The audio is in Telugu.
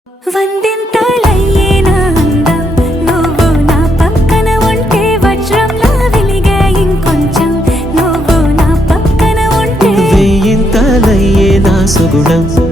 వందింతలయ్యేనా అందం నువ్వు నా పక్కన ఉంటే వజ్రంలా వెలిగే ఇంకొంచెం నువ్వు నా పక్కన ఉంటే వేయింతలయ్యేనా సుగుణం